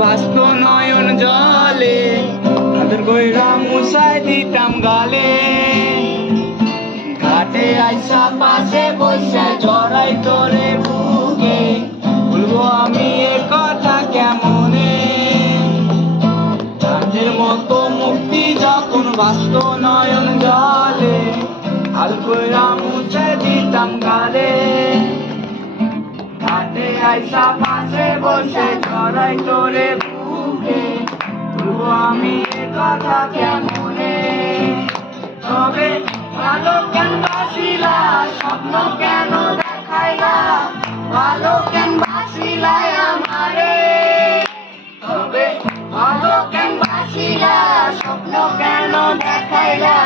ভাস্ত নয়ন জলে, আদর কইরা মুসাই দিতাম গালে। ঘাটে আইসা পাশে বসে জড়াই তোরে বুকে, বলব আমি এ কথা কেমনে? চাঁদের মতো মুক্তি যখন বাস্ত নয়ন জলে আল আইসা পাশে বসে জড়াই তোরে বুকে। বলব আমি কথা কেমনে? তবে ভালো কেন বাসিলা স্বপ্ন কেন দেখাইলা ভালো কেন বাসিলা আমারে। তবে ভালো কেন বাসিলা স্বপ্ন কেন দেখাইলা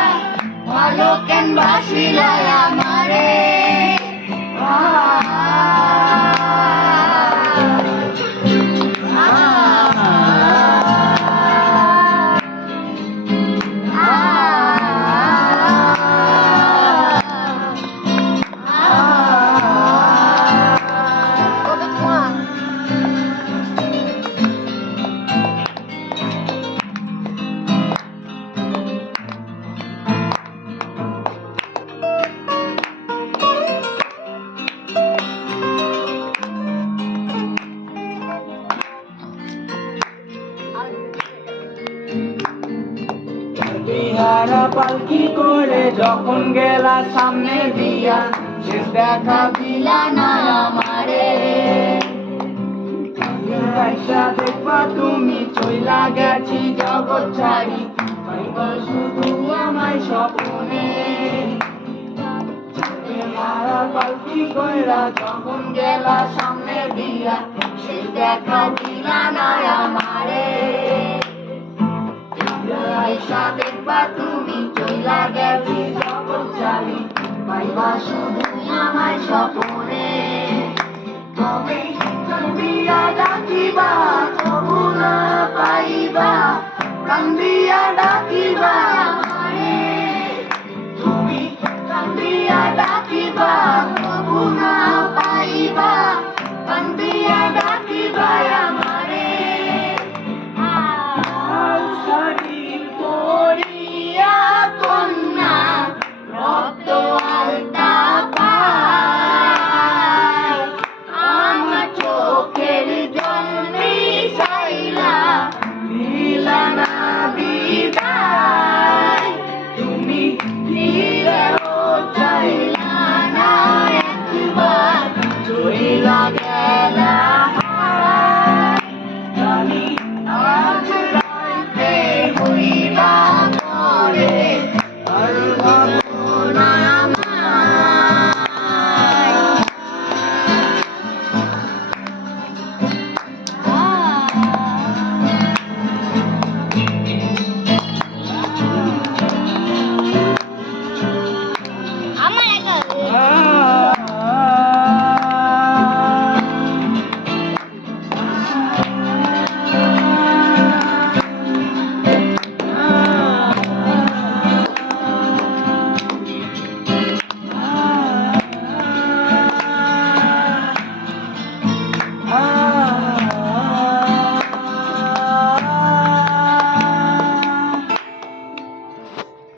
ভালো কেন বাসিলা আমারে। বিহারা পালকি করে? যখন গেলা সামনে দিয়া, শেষ দেখা দিলা না আমারে। দেখবা তুমি চইলা গেছি জগৎ ছাড়ি। শুধু আমায় স্বপ্নে। মারা পালকি কইরা? যখন গেলা সামনে দিয়া, শেষ দেখা দিলা না আমারে। আইসা দেখবা তুমি চইলা গেছি সকল ছাড়ি পাইবা শুধু আমায় স্বপনে। তবে কান্দিয়া ডাকিবা, তবু না পাইবা কান্দিয়া ডাকিবা।